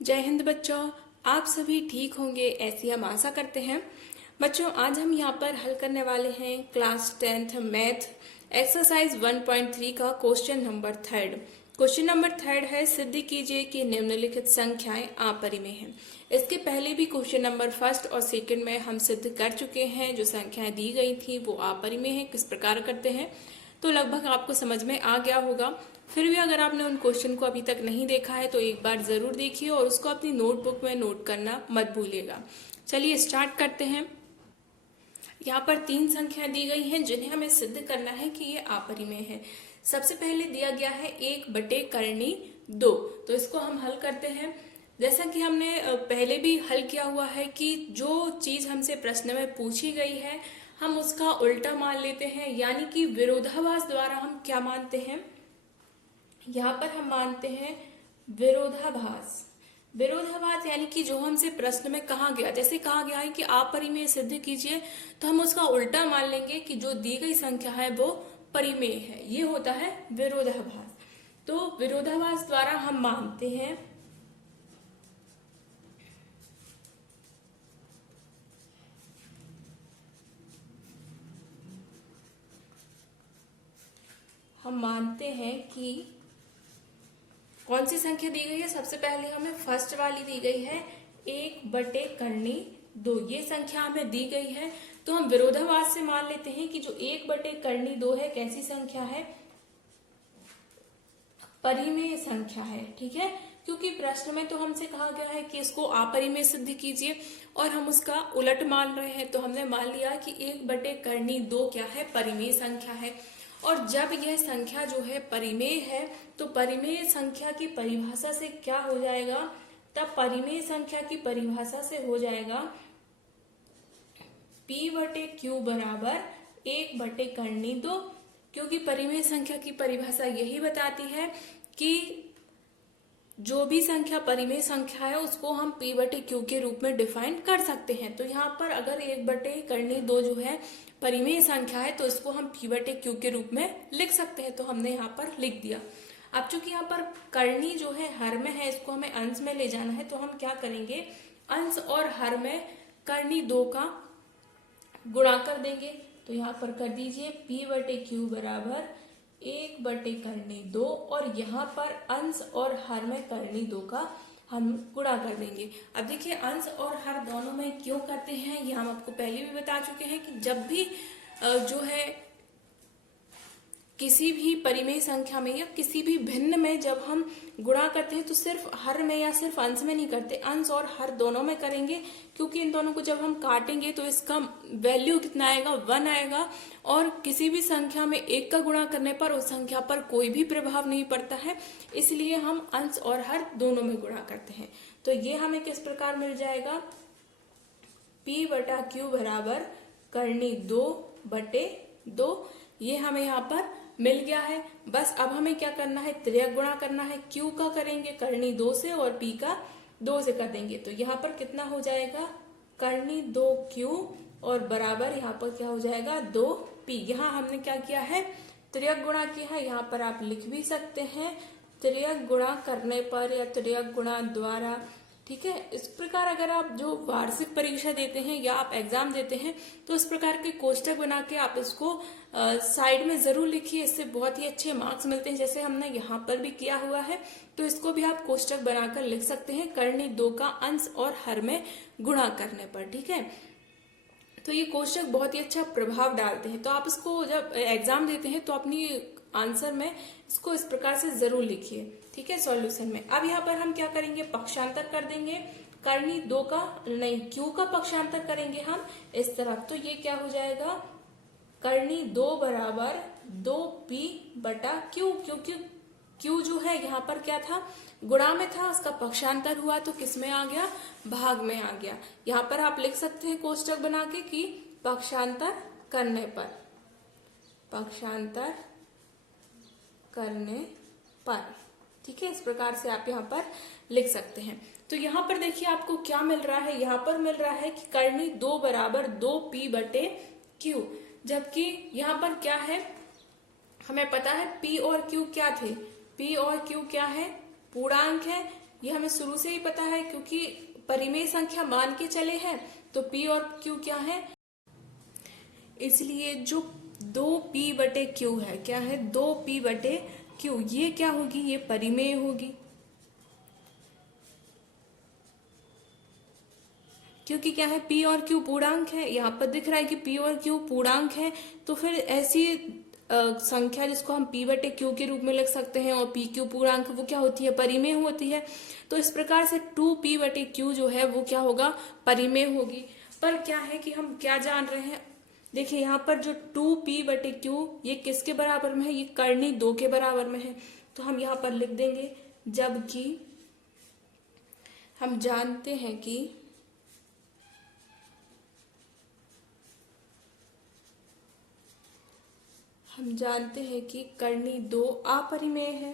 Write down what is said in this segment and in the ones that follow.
जय हिंद बच्चों। आप सभी ठीक होंगे ऐसी हम आशा करते हैं। बच्चों आज हम यहाँ पर हल करने वाले हैं क्लास 10th मैथ एक्सरसाइज 1.3 का क्वेश्चन नंबर 3। क्वेश्चन नंबर 3 है सिद्ध कीजिए कि निम्नलिखित संख्याएं आपरिमेय हैं। इसके पहले भी क्वेश्चन नंबर 1 और 2 में हम सिद्ध कर चुके हैं। जो संख्याएं दी गई थी वो आपरिमेय हैं। किस प्रकार करते हैं तो लगभग आपको समझ में आ गया होगा। फिर भी अगर आपने उन क्वेश्चन को अभी तक नहीं देखा है तो एक बार जरूर देखिए और उसको अपनी नोटबुक में नोट करना मत भूलिएगा। चलिए स्टार्ट करते हैं। यहाँ पर 3 संख्याएं दी गई हैं जिन्हें हमें सिद्ध करना है कि ये आपरिमेय है। सबसे पहले दिया गया है 1/2। तो इसको हम हल करते हैं। जैसा कि हमने पहले भी हल किया हुआ है कि जो चीज हमसे प्रश्न में पूछी गई है हम उसका उल्टा मान लेते हैं, यानी कि विरोधाभास द्वारा हम क्या मानते हैं, यहाँ पर हम मानते हैं विरोधाभास। विरोधाभास यानी कि जो हमसे प्रश्न में कहा गया, जैसे कहा गया है कि आपरिमेय सिद्ध कीजिए, तो हम उसका उल्टा मान लेंगे कि जो दी गई संख्या है वो परिमेय है। ये होता है विरोधाभास। तो विरोधाभास द्वारा हम मानते हैं कि कौन सी संख्या दी गई है। सबसे पहले हमें फर्स्ट वाली दी गई है 1/2। ये संख्या हमें दी गई है तो हम विरोधाभास से मान लेते हैं कि जो 1/2 है कैसी संख्या है, परिमेय संख्या है। ठीक है, क्योंकि प्रश्न में तो हमसे कहा गया है कि इसको अपरिमेय सिद्ध कीजिए और हम उसका उलट मान रहे हैं। तो हमने मान लिया कि 1/2 क्या है, परिमेय संख्या है। और जब यह संख्या जो है परिमेय है तो परिमेय संख्या की परिभाषा से क्या हो जाएगा, तब परिमेय संख्या की परिभाषा से हो जाएगा P/Q बराबर 1/2। क्योंकि परिमेय संख्या की परिभाषा यही बताती है कि जो भी संख्या परिमेय संख्या है उसको हम P/Q के रूप में डिफाइन कर सकते हैं। तो यहाँ पर अगर 1/2 जो है परिमेय संख्या है तो इसको हम P/Q के रूप में लिख सकते हैं। तो हमने यहाँ पर लिख दिया। अब चूंकि यहाँ पर करनी जो है हर में है, इसको हमें अंश में ले जाना है, तो हम क्या करेंगे, अंश और हर में करनी 2 का गुणा कर देंगे। तो यहाँ पर कर दीजिए P/Q बराबर 1/2 और यहाँ पर अंश और हर में करनी 2 का हम गुणा कर देंगे। अब देखिए अंश और हर दोनों में क्यों करते हैं, ये हम आपको पहले भी बता चुके हैं कि जब भी जो है किसी भी परिमेय संख्या में या किसी भी भिन्न में जब हम गुणा करते हैं तो सिर्फ हर में या सिर्फ अंश में नहीं करते, अंश और हर दोनों में करेंगे। क्योंकि इन दोनों को जब हम काटेंगे तो इसका वैल्यू कितना आएगा, 1 आएगा। और किसी भी संख्या में 1 का गुणा करने पर उस संख्या पर कोई भी प्रभाव नहीं पड़ता है, इसलिए हम अंश और हर दोनों में गुणा करते हैं। तो ये हमें किस प्रकार मिल जाएगा, P/Q बराबर करनी 2/2। ये हमें यहाँ पर मिल गया है। बस अब हमें क्या करना है, त्रियक गुणा करना है। Q का करेंगे करनी 2 से और P का 2 से कर देंगे। तो यहाँ पर कितना हो जाएगा, करनी 2Q और बराबर यहाँ पर क्या हो जाएगा 2P। यहाँ हमने क्या किया है, त्रियक गुणा किया है। यहाँ पर आप लिख भी सकते हैं त्रियक गुणा करने पर या त्रियक गुणा द्वारा। ठीक है, इस प्रकार अगर आप जो वार्षिक परीक्षा देते हैं या आप एग्जाम देते हैं तो इस प्रकार के कोष्टक बना के आप इसको साइड में जरूर लिखिए। इससे बहुत ही अच्छे मार्क्स मिलते हैं, जैसे हमने यहाँ पर भी किया हुआ है। तो इसको भी आप कोष्टक बनाकर लिख सकते हैं करनी 2 का अंश और हर में गुणा करने पर। ठीक है, तो ये कोष्टक बहुत ही अच्छा प्रभाव डालते हैं। तो आप इसको जब एग्जाम देते हैं तो अपनी आंसर में इसको इस प्रकार से जरूर लिखिए। ठीक है, सॉल्यूशन में। अब यहाँ पर हम क्या करेंगे, पक्षांतर कर देंगे। करनी 2 का नहीं, Q का पक्षांतर करेंगे हम इस तरफ। तो ये क्या हो जाएगा, करनी 2 बराबर 2P/Q। क्योंकि Q जो है यहाँ पर क्या था, गुणा में था, उसका पक्षांतर हुआ तो किस में आ गया, भाग में आ गया। यहाँ पर आप लिख सकते हैं कोष्टक बना के कि पक्षांतर करने पर, पक्षांतर करने पर। ठीक है, इस प्रकार से आप यहाँ पर लिख सकते हैं। तो यहाँ पर देखिए आपको क्या मिल रहा है, यहाँ पर मिल रहा है कि करनी 2 बराबर 2P/Q। जबकि यहाँ पर क्या है, हमें पता है P और Q क्या थे, P और Q क्या है, पूर्णांक है। ये हमें शुरू से ही पता है क्योंकि परिमेय संख्या मान के चले हैं, तो P और Q क्या है, इसलिए जो 2P/Q है, क्या है 2P/Q, ये क्या होगी, ये परिमेय होगी, क्योंकि क्या है P और Q पूर्णांक है। यहाँ पर दिख रहा है कि P और Q पूर्णांक है, तो फिर ऐसी संख्या जिसको हम P/Q के रूप में लिख सकते हैं और PQ पूर्णांक, वो क्या होती है, परिमेय होती है। तो इस प्रकार से 2P/Q जो है वो क्या होगा, परिमेय होगी। पर क्या है कि हम क्या जान रहे हैं, देखिए यहाँ पर जो 2P/Q ये किसके बराबर में है, ये कर्णी 2 के बराबर में है। तो हम यहाँ पर लिख देंगे, जबकि हम जानते हैं कि कर्णी 2 अपरिमेय है।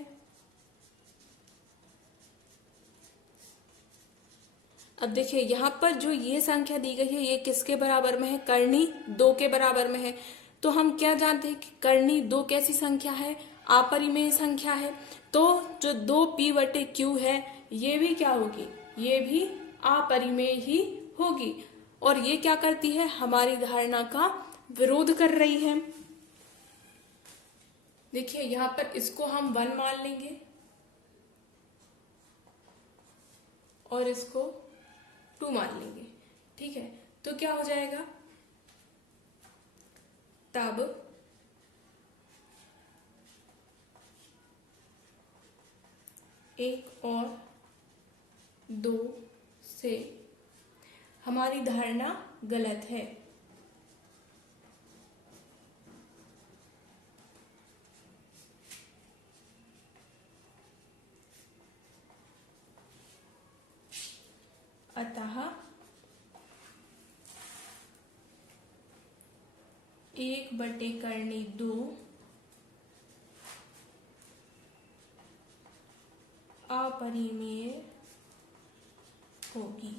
अब देखिए यहाँ पर जो ये संख्या दी गई है ये किसके बराबर में है, कर्णी 2 के बराबर में है। तो हम क्या जानते हैं कि कर्णी 2 कैसी संख्या है, अपरिमेय संख्या है। तो जो 2P/Q है ये भी क्या होगी, ये भी अपरिमेय ही होगी। और ये क्या करती है, हमारी धारणा का विरोध कर रही है। देखिए यहाँ पर इसको हम 1 मान लेंगे और इसको 2 मान लेंगे, ठीक है। तो क्या हो जाएगा, तब 1 और 2 से हमारी धारणा गलत है। अतः 1/2 अपरिमेय होगी।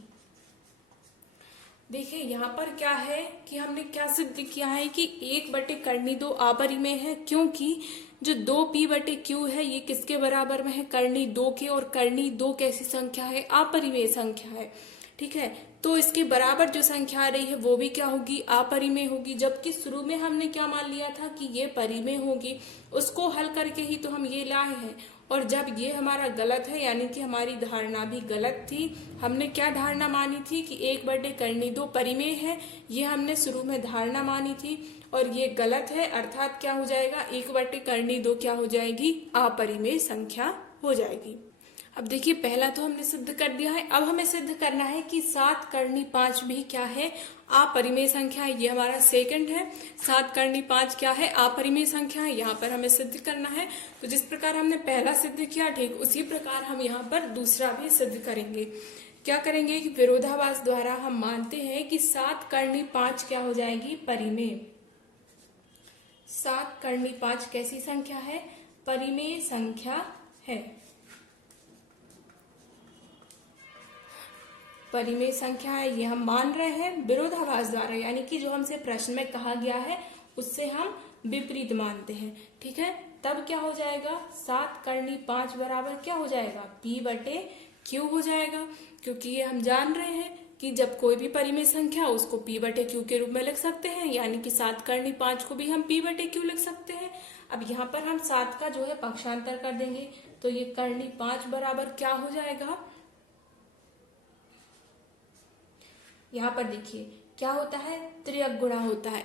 देखिए यहाँ पर क्या है कि हमने क्या सिद्ध किया है कि 1/2 अपरिमेय है, क्योंकि जो 2P/Q है ये किसके बराबर में है, कर्णी 2 के, और कर्णी 2 कैसी संख्या है, अपरिमेय संख्या है, ठीक है। तो इसके बराबर जो संख्या आ रही है वो भी क्या होगी, अपरिमेय होगी। जबकि शुरू में हमने क्या मान लिया था कि ये परिमेय होगी, उसको हल करके ही तो हम ये लाए हैं। और जब ये हमारा गलत है, यानी कि हमारी धारणा भी गलत थी। हमने क्या धारणा मानी थी कि 1/2 परिमेय है, ये हमने शुरू में धारणा मानी थी, और ये गलत है। अर्थात क्या हो जाएगा, 1/2 क्या हो जाएगी, अपरिमेय संख्या हो जाएगी। अब देखिए पहला तो हमने सिद्ध कर दिया है, अब हमें सिद्ध करना है कि 7/5 भी क्या है, अपरिमेय संख्या है। ये हमारा सेकंड है, 7/5 क्या है, अपरिमेय संख्या है। यहाँ पर हमें सिद्ध करना है। तो जिस प्रकार हमने पहला सिद्ध किया, ठीक उसी प्रकार हम यहाँ पर दूसरा भी सिद्ध करेंगे। क्या करेंगे कि विरोधाभास द्वारा हम मानते हैं कि 7/5 क्या हो जाएगी, परिमेय। 7/5 कैसी संख्या है, परिमेय संख्या है। परिमेय संख्या है, ये हम मान रहे हैं विरोधाभास द्वारा, यानी कि जो हमसे प्रश्न में कहा गया है उससे हम विपरीत मानते हैं, ठीक है। तब क्या हो जाएगा, 7/5 बराबर क्या हो जाएगा, P/Q हो जाएगा। क्योंकि ये हम जान रहे हैं कि जब कोई भी परिमेय संख्या उसको P/Q के रूप में लिख सकते हैं, यानी कि 7/5 को भी हम P/Q लिख सकते हैं। अब यहाँ पर हम 7 का जो है पक्षांतर कर देंगे, तो ये कर्णी 5 बराबर क्या हो जाएगा, यहाँ पर देखिए क्या होता है, त्रियक गुणा होता है।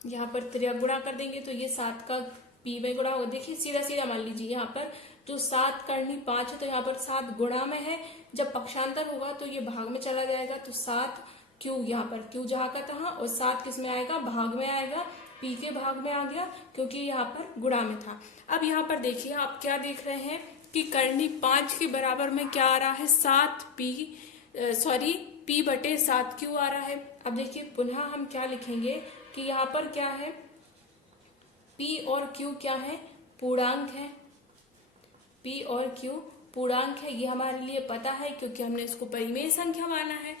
यहाँ पर त्रियक गुणा कर देंगे तो ये 7 का P में गुणा होगा। देखिए सीधा सीधा मान लीजिए, यहाँ पर जो 7/5 है तो यहाँ पर 7 गुणा में है, जब पक्षांतर होगा तो ये भाग में चला जाएगा, तो 7Q, यहाँ पर Q जहाँ का तहाँ, और 7 किस में आएगा, भाग में आएगा, P के भाग में आ गया, क्योंकि यहाँ पर गुणा में था। अब यहाँ पर देखिए आप क्या देख रहे हैं कि कर्णी 5 के बराबर में क्या आ रहा है, P/7Q आ रहा है। अब देखिए पुनः हम क्या लिखेंगे कि यहाँ पर क्या है, P और Q क्या है, पूर्णांक है। P और Q पूर्णांक है, ये हमारे लिए पता है क्योंकि हमने इसको परिमेय संख्या माना है।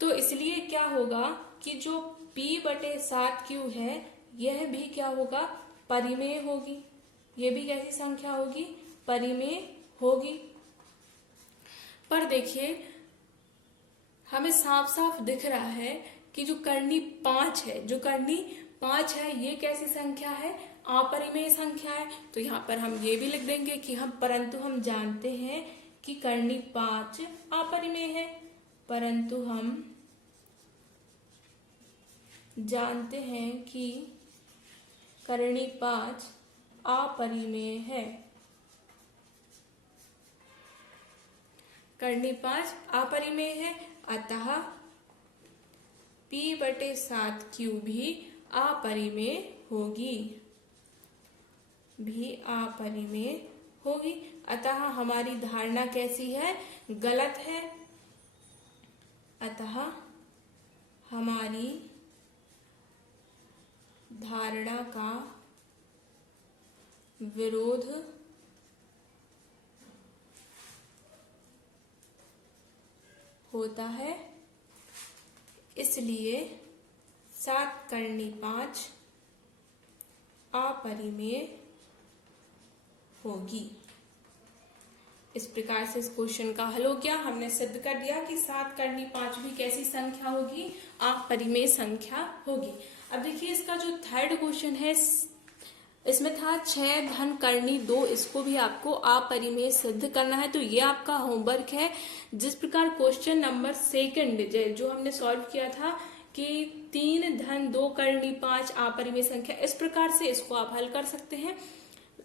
तो इसलिए क्या होगा कि जो P/7Q है यह भी क्या होगा, परिमेय होगी। ये भी कैसी संख्या होगी, परिमेय होगी। पर देखिए हमें साफ साफ दिख रहा है कि जो करनी 5 है, जो करनी 5 है, ये कैसी संख्या है? अपरिमेय संख्या है। तो यहाँ पर हम ये भी लिख देंगे कि परंतु हम जानते हैं कि करनी 5 अपरिमेय है। परंतु हम जानते हैं कि करनी 5 अपरिमेय है। करनी 5 अपरिमेय है, अतः P/7Q भी अपरिमेय होगी, अतः हमारी धारणा कैसी है? गलत है। अतः हमारी धारणा का विरोध होता है, इसलिए 7 करनी 5 अपरिमेय होगी। इस प्रकार से इस क्वेश्चन का हल हो गया। हमने सिद्ध कर दिया कि 7 करनी 5 भी कैसी संख्या होगी? अपरिमेय संख्या होगी। अब देखिए इसका जो थर्ड क्वेश्चन है, इसमें था 6 धन करनी 2, इसको भी आपको अपरिमेय सिद्ध करना है। तो ये आपका होमवर्क है। जिस प्रकार क्वेश्चन नंबर 2 जो हमने सॉल्व किया था कि 3 धन 2 करनी 5 अपरिमेय संख्या, इस प्रकार से इसको आप हल कर सकते हैं।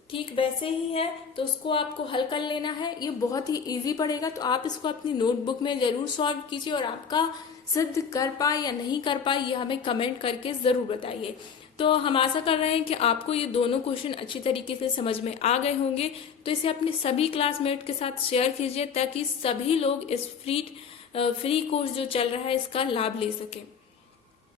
ठीक वैसे ही है, तो उसको आपको हल कर लेना है। ये बहुत ही इजी पड़ेगा, तो आप इसको अपनी नोटबुक में जरूर सॉल्व कीजिए और आपका सिद्ध कर पाए या नहीं कर पाए ये हमें कमेंट करके जरूर बताइए। तो हम आशा कर रहे हैं कि आपको ये दोनों क्वेश्चन अच्छी तरीके से समझ में आ गए होंगे। तो इसे अपने सभी क्लासमेट के साथ शेयर कीजिए ताकि सभी लोग इस फ्री कोर्स जो चल रहा है इसका लाभ ले सकें।